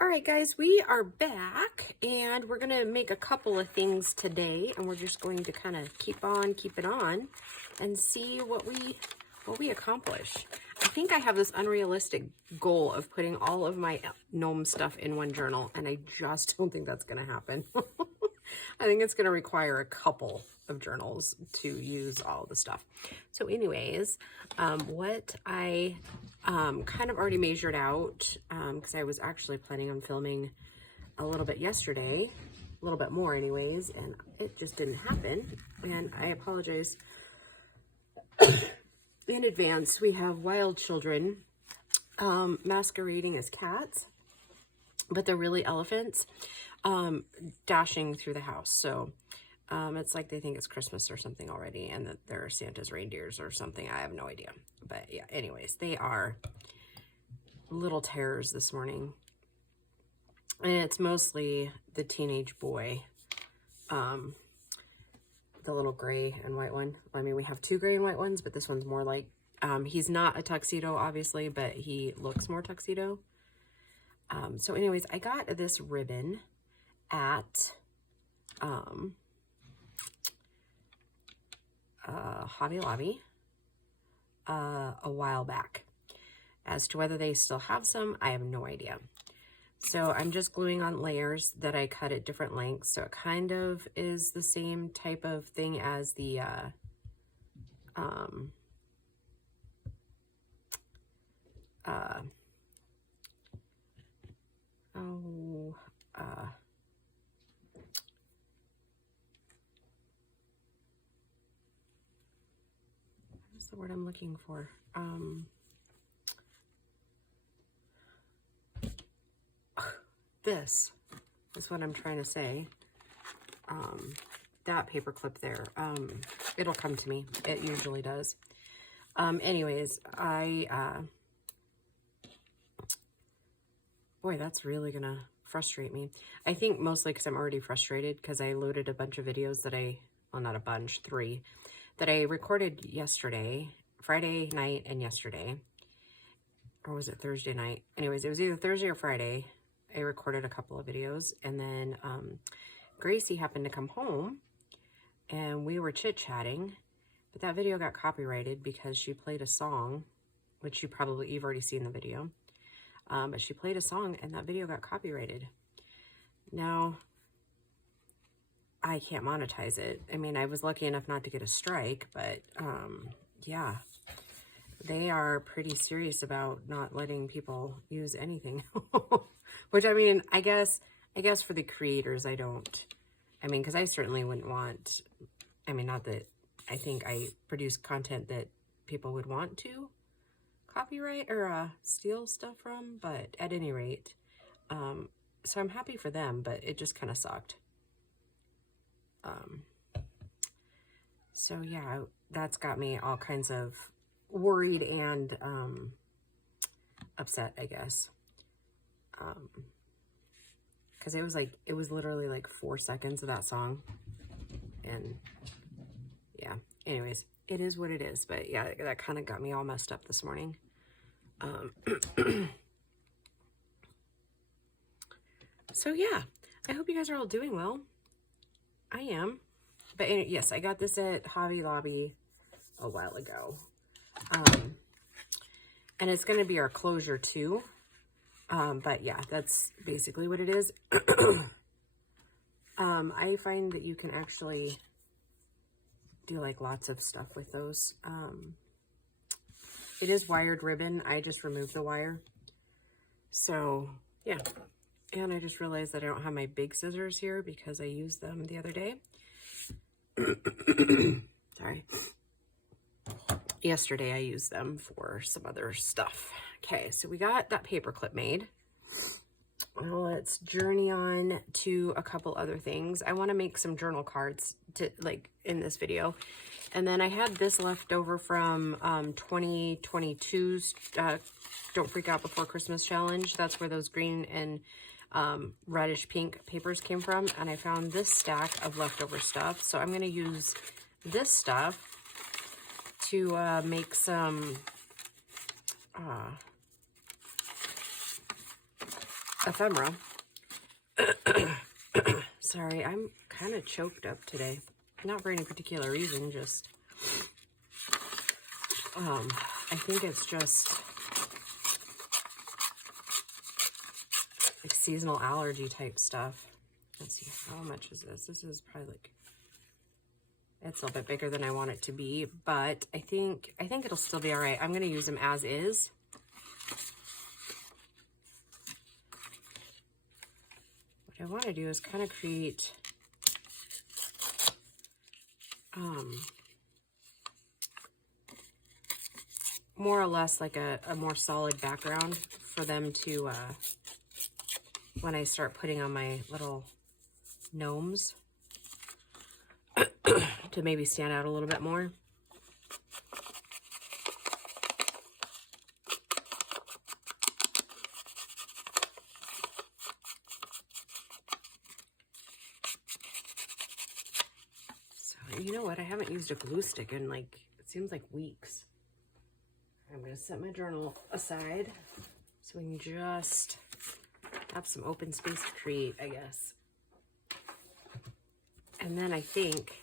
All right, guys, we are back and we're going to make a couple of things today, and we're just going to kind of keep it on and see what we accomplish. I think I have this unrealistic goal of putting all of my gnome stuff in one journal, and I just don't think that's going to happen. I think it's going to require a couple of journals to use all the stuff. So anyways, what I kind of already measured out, because I was actually planning on filming a little bit yesterday, a little bit more anyways, and it just didn't happen, and I apologize in advance. We have wild children masquerading as cats, but they're really elephants, dashing through the house. So it's like they think it's Christmas or something already, and that they're Santa's reindeers or something. I have no idea. But yeah, anyways, they are little terrors this morning. And it's mostly the teenage boy, the little gray and white one. I mean, we have two gray and white ones, but this one's more like, he's not a tuxedo, obviously, but he looks more tuxedo. So anyways, I got this ribbon at Hobby Lobby a while back. As to whether they still have some, I have no idea. So I'm just gluing on layers that I cut at different lengths. So it kind of is the same type of thing as the what's the word I'm looking for? This is what I'm trying to say. That paper clip there, it'll come to me. It usually does. Anyways, boy, that's really gonna frustrate me. I think mostly because I'm already frustrated because I loaded a bunch of videos that well, not a bunch, 3, that I recorded yesterday, Friday night and yesterday. Or was it Thursday night? Anyways, it was either Thursday or Friday. I recorded a couple of videos, and then Gracie happened to come home and we were chit-chatting, but that video got copyrighted because she played a song, which you've already seen the video, but she played a song and that video got copyrighted. Now, I can't monetize it. I mean, I was lucky enough not to get a strike, but yeah, they are pretty serious about not letting people use anything. Which, I mean, I guess for the creators, because I certainly wouldn't want, not that I think I produce content that people would want to copyright or steal stuff from, but at any rate, so I'm happy for them, but it just kind of sucked. So yeah, that's got me all kinds of worried and upset, I guess. Because it was literally like 4 seconds of that song, and yeah, anyways, it is what it is. But yeah, that kind of got me all messed up this morning. So yeah, I hope you guys are all doing well. I am. But yes, I got this at Hobby Lobby a while ago, and it's going to be our closure too. But yeah, that's basically what it is. I find that you can actually do like lots of stuff with those. It is wired ribbon. I just removed the wire. So yeah. And I just realized that I don't have my big scissors here because I used them the other day. Sorry. Yesterday I used them for some other stuff. Okay, so we got that paper clip made. Well, let's journey on to a couple other things. I want to make some journal cards to in this video. And then I had this left over from 2022's Don't Freak Out Before Christmas challenge. That's where those green and reddish pink papers came from. And I found this stack of leftover stuff. So I'm going to use this stuff to make some ephemera. Sorry, I'm kind of choked up today. Not for any particular reason, just I think it's just like seasonal allergy type stuff. Let's see, how much is this? This is probably like, it's a little bit bigger than I want it to be, but I think it'll still be all right. I'm going to use them as is. What I want to do is kind of create more or less like a more solid background for them to, when I start putting on my little gnomes, to maybe stand out a little bit more. So, you know what? I haven't used a glue stick in like, it seems like weeks. I'm going to set my journal aside so we can just have some open space to create, I guess. And then I think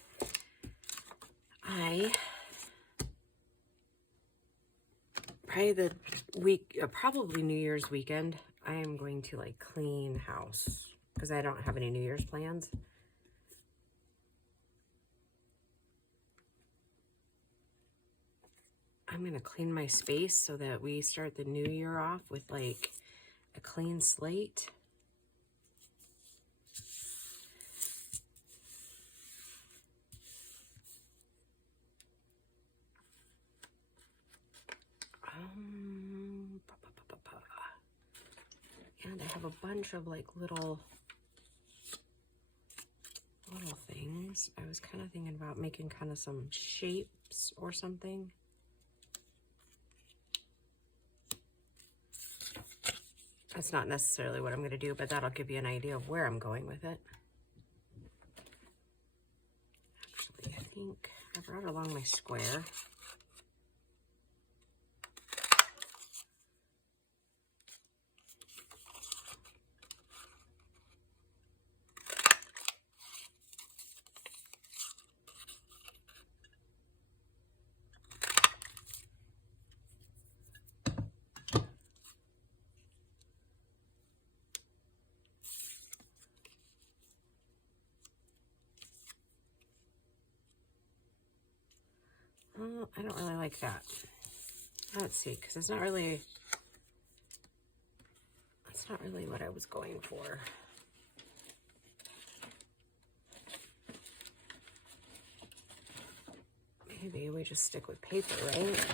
probably New Year's weekend, I am going to like clean house because I don't have any New Year's plans. I'm going to clean my space so that we start the new year off with like a clean slate. And I have a bunch of like little things. I was kind of thinking about making kind of some shapes or something. That's not necessarily what I'm going to do, but that'll give you an idea of where I'm going with it. Actually, I think I brought along my square. I don't really like that. Let's see, because that's not really what I was going for. Maybe we just stick with paper, right?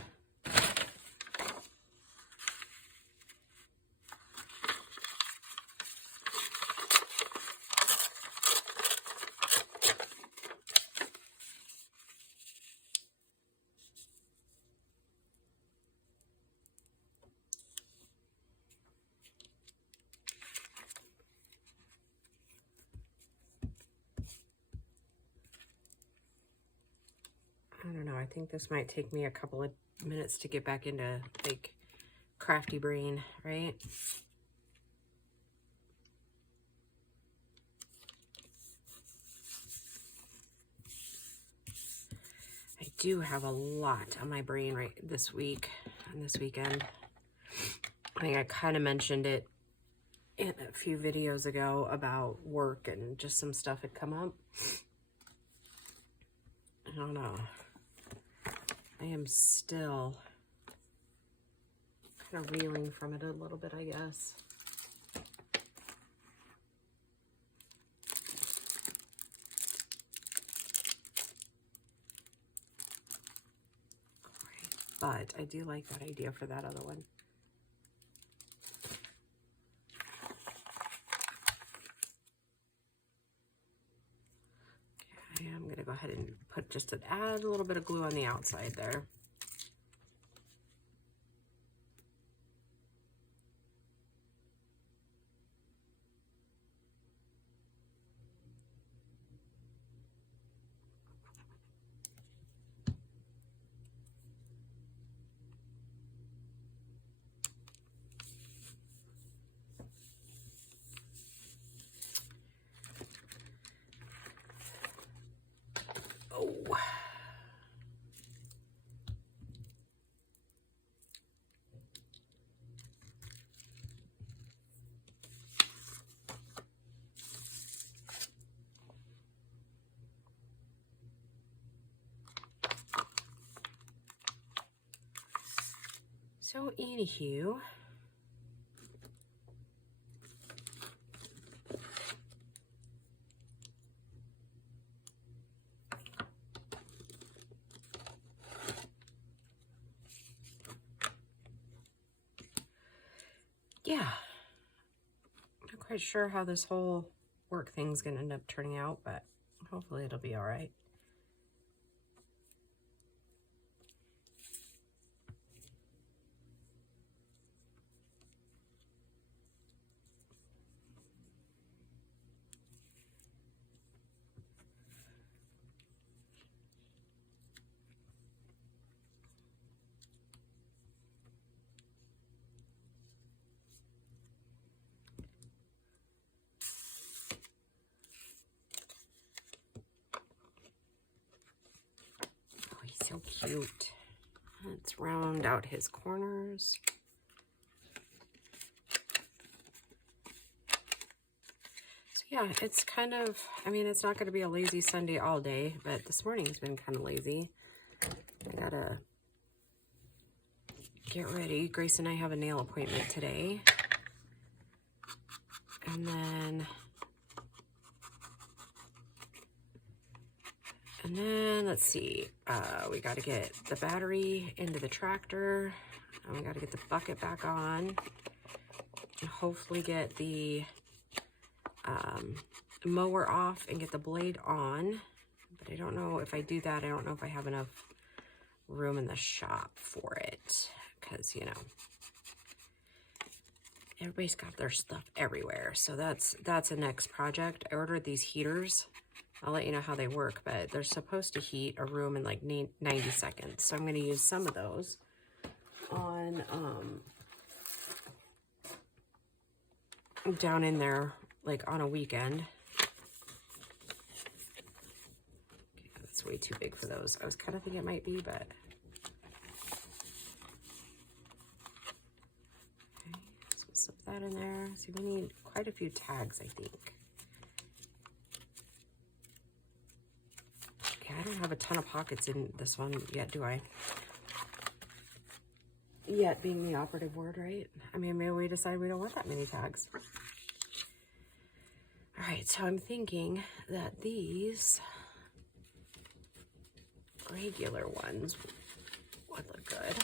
I don't know, I think this might take me a couple of minutes to get back into like crafty brain, right? I do have a lot on my brain right this week and this weekend. I think I kind of mentioned it in a few videos ago about work and just some stuff had come up. I don't know. I am still kind of reeling from it a little bit, I guess. But I do like that idea for that other one. Okay, I'm going to go ahead and add a little bit of glue on the outside there. So anywho, yeah, not quite sure how this whole work thing's gonna end up turning out, but hopefully it'll be all right. Oh, he's so cute. Let's round out his corners. So yeah, it's kind of, I mean, it's not going to be a lazy Sunday all day, but this morning's been kind of lazy. I gotta get ready. Grace and I have a nail appointment today. And then let's see, we got to get the battery into the tractor, and we got to get the bucket back on, and hopefully get the mower off and get the blade on. But I don't know if I do that, I don't know if I have enough room in the shop for it, because, you know, everybody's got their stuff everywhere. So that's a next project. I ordered these heaters. I'll let you know how they work, but they're supposed to heat a room in like 90 seconds. So I'm going to use some of those on down in there, like on a weekend. Okay, that's way too big for those. I was kind of thinking it might be, but okay, so we'll slip that in there. So we need quite a few tags, I think. I don't have a ton of pockets in this one yet, do I? Yet being the operative word, right? I mean, maybe we decide we don't want that many tags. All right, so I'm thinking that these regular ones would look good.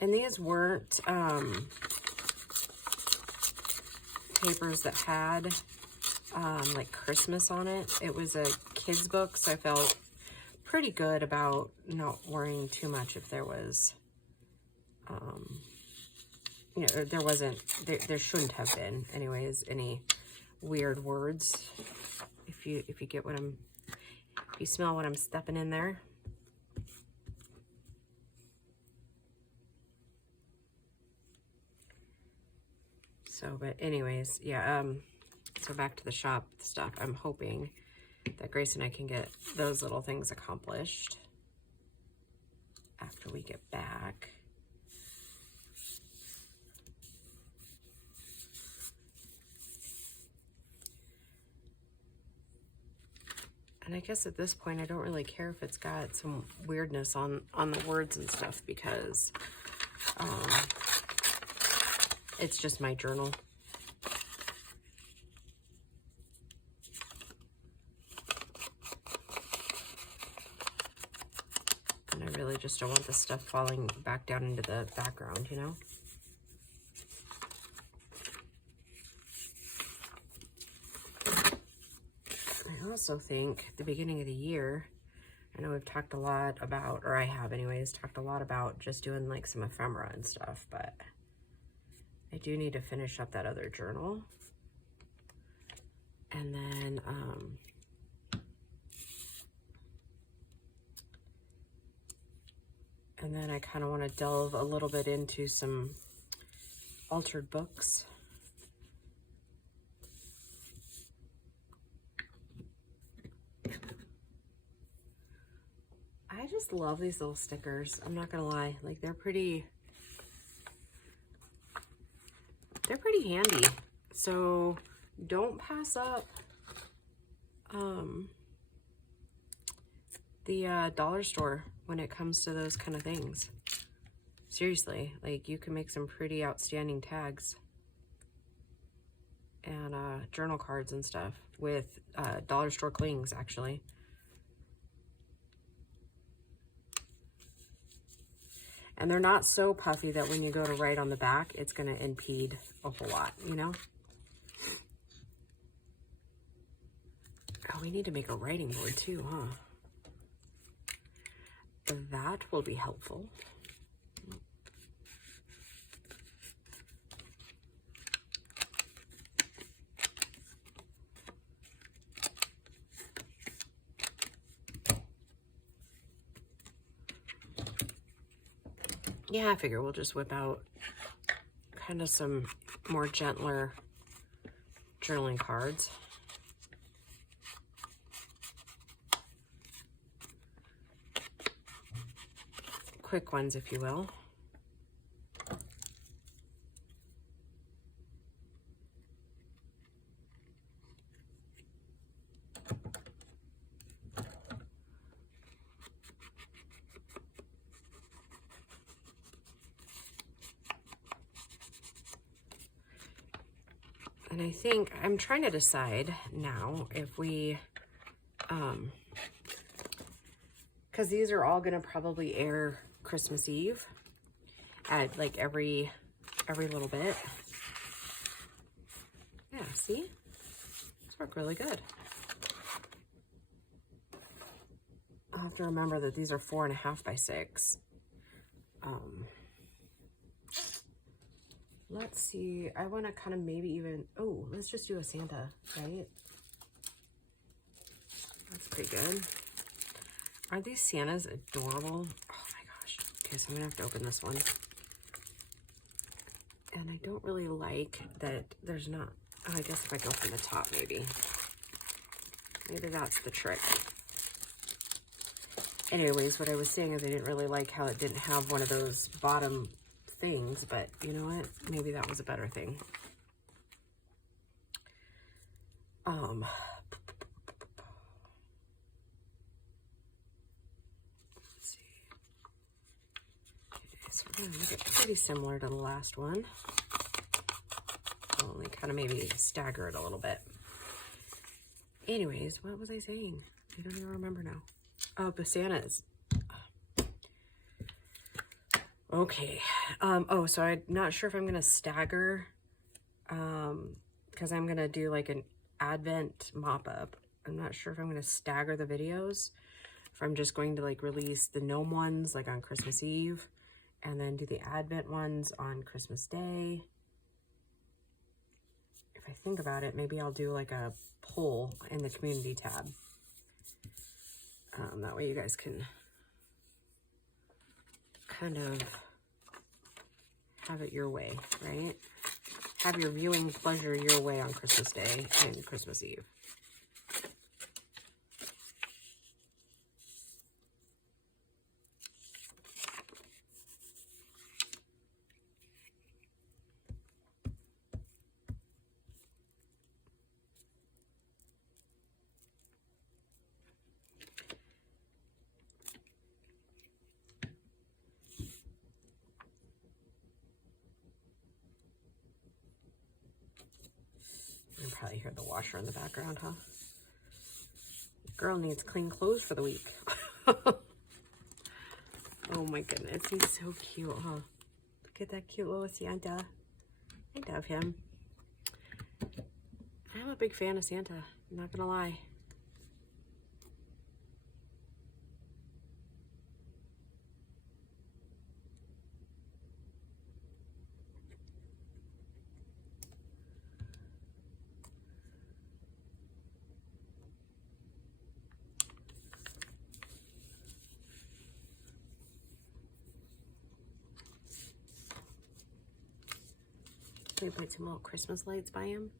And these weren't papers that had like Christmas on it. It was a kid's book, so I felt pretty good about not worrying too much if there was you know, there shouldn't have been anyways any weird words, if you get what I'm, if you smell what I'm stepping in there. So, but anyways, yeah, so back to the shop stuff. I'm hoping that Grace and I can get those little things accomplished after we get back. And I guess at this point, I don't really care if it's got some weirdness on the words and stuff, because it's just my journal. And I really just don't want this stuff falling back down into the background, you know? I also think at the beginning of the year, I know we've talked a lot about, or I have anyways, talked a lot about just doing like some ephemera and stuff, but I do need to finish up that other journal. And then I kind of want to delve a little bit into some altered books. I just love these little stickers. I'm not gonna lie, like they're pretty handy. So don't pass up the dollar store when it comes to those kind of things. Seriously, like, you can make some pretty outstanding tags and journal cards and stuff with dollar store clings, actually. And they're not so puffy that when you go to write on the back, it's going to impede a whole lot, you know? Oh, we need to make a writing board too, huh? That will be helpful. Yeah, I figure we'll just whip out kind of some more gentler journaling cards. Quick ones, if you will. And I think I'm trying to decide now if we, because these are all gonna probably air Christmas Eve at like every little bit. Yeah, see? These work really good. I'll have to remember that these are 4.5 by 6. Let's see, I want to kind of maybe even, oh, let's just do a Santa, right? That's pretty good. Aren't these Santas adorable? Oh my gosh. Okay, so I'm going to have to open this one. And I don't really like that there's not, oh, I guess if I go from the top, maybe. Maybe that's the trick. Anyways, what I was saying is I didn't really like how it didn't have one of those bottom things, but you know what? Maybe that was a better thing. Let's see. Okay, so we're gonna make it pretty similar to the last one. Only kind of maybe stagger it a little bit. Anyways, what was I saying? I don't even remember now. Oh, the Santas. Okay. Oh, so I'm not sure if I'm going to stagger, because I'm going to do like an Advent mop-up. I'm not sure if I'm going to stagger the videos, if I'm just going to like release the gnome ones like on Christmas Eve, and then do the Advent ones on Christmas Day. If I think about it, maybe I'll do like a poll in the community tab. That way you guys can kind of have it your way, right? Have your viewing pleasure your way on Christmas Day and Christmas Eve. You can probably hear the washer in the background, huh? Girl needs clean clothes for the week. Oh my goodness, he's so cute, huh? Look at that cute little Santa. I love him. I'm a big fan of Santa, I'm not gonna lie. Can we put some little Christmas lights by him?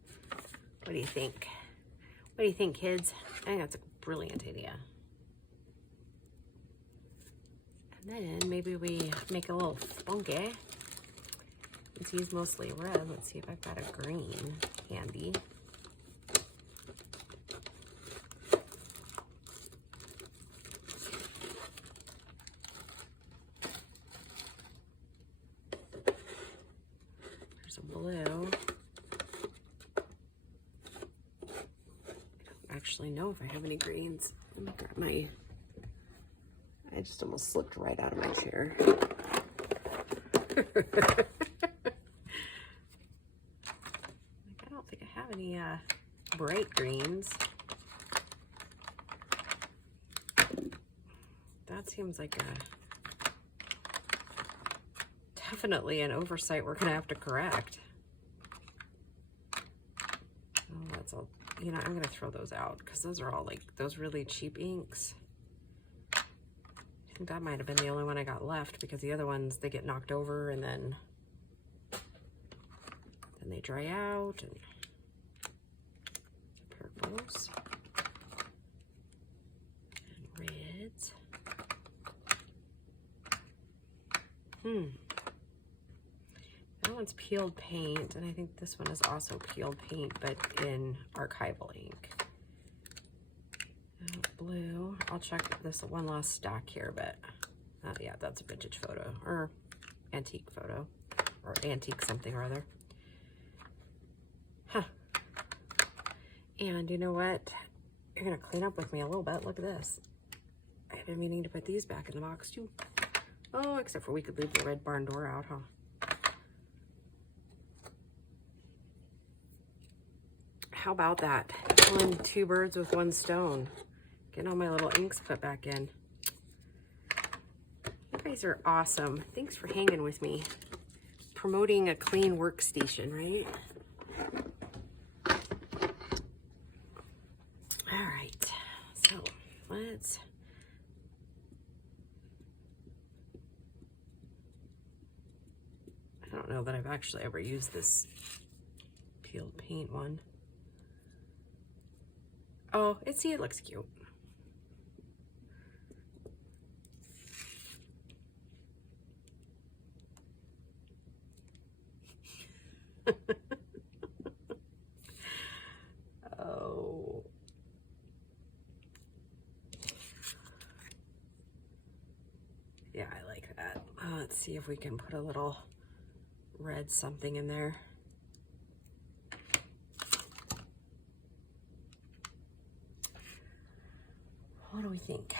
What do you think? What do you think, kids? I think that's a brilliant idea. And then maybe we make a little funky. Since he's mostly red, let's see if I've got a green handy. So blue. I don't actually know if I have any greens. Let me grab my, I just almost slipped right out of my chair. I don't think I have any bright greens. That seems like definitely an oversight we're gonna have to correct. Oh, that's all, you know, I'm gonna throw those out because those are all like those really cheap inks. I think that might have been the only one I got left because the other ones, they get knocked over and then they dry out. And purples and reds. That one's peeled paint, and I think this one is also peeled paint, but in archival ink. Blue. I'll check this one last stack here, but yeah, that's a vintage photo or antique photo or antique something or other. Huh. And you know what? You're gonna clean up with me a little bit. Look at this. I've been meaning to put these back in the box too. Oh, except for we could leave the red barn door out, huh? How about that? Killing two birds with one stone. Getting all my little inks put back in. You guys are awesome. Thanks for hanging with me. Promoting a clean workstation, right? All right, so let's... I don't know that I've actually ever used this peeled paint one. Oh, see, it looks cute. Oh. Yeah, I like that. Let's see if we can put a little red something in there. What do we think?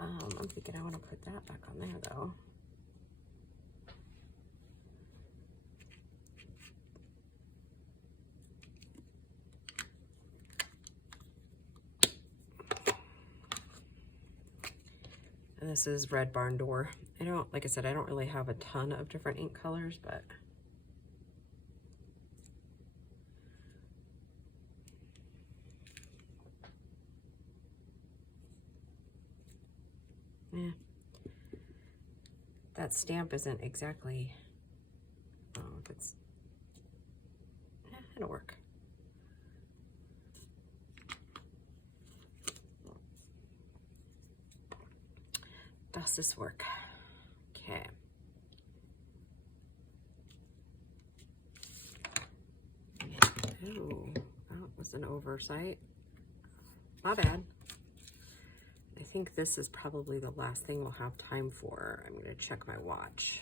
I'm thinking I want to put that back on there though. And this is Red Barn Door. I don't, like I said, I don't really have a ton of different ink colors, but yeah. That stamp isn't exactly, oh, if it's, yeah, it'll work. Does this work? Okay. Ooh, that was an oversight. My bad. I think this is probably the last thing we'll have time for. I'm gonna check my watch,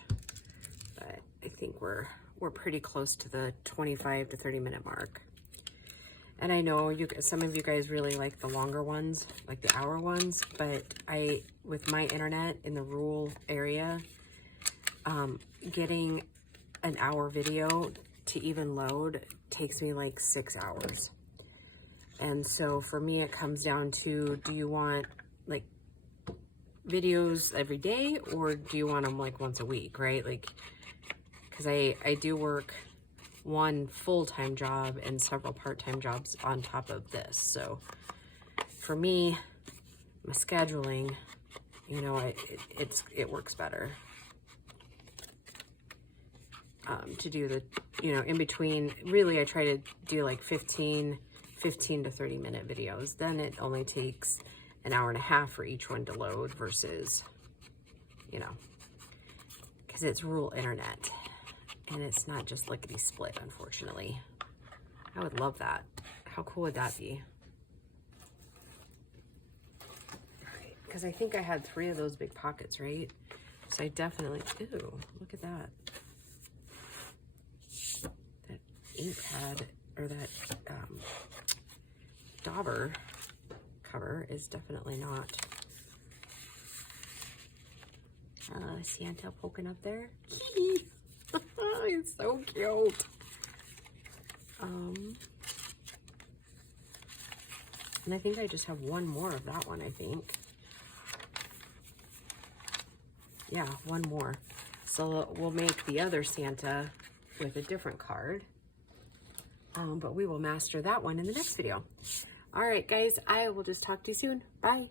but I think we're pretty close to the 25 to 30 minute mark. And I know some of you guys really like the longer ones, like the hour ones, but with my internet in the rural area, getting an hour video to even load takes me like 6 hours. And so for me, it comes down to, do you want like videos every day, or do you want them like once a week, right? Like, because I do work one full-time job and several part-time jobs on top of this. So for me, my scheduling, you know, it works better to do the, you know, in between. Really, I try to do like 15 to 30 minute videos. Then it only takes an hour and a half for each one to load versus, you know, because it's rural internet. And it's not just lickety split, unfortunately. I would love that. How cool would that be? Right, because I think I had 3 of those big pockets, right? So I definitely, ooh, look at that. that ink pad, or that dauber cover is definitely not. Santa poking up there. He's so cute. And I think I just have one more of that one, I think. Yeah, one more. So we'll make the other Santa with a different card. But we will master that one in the next video. All right, guys, I will just talk to you soon. Bye.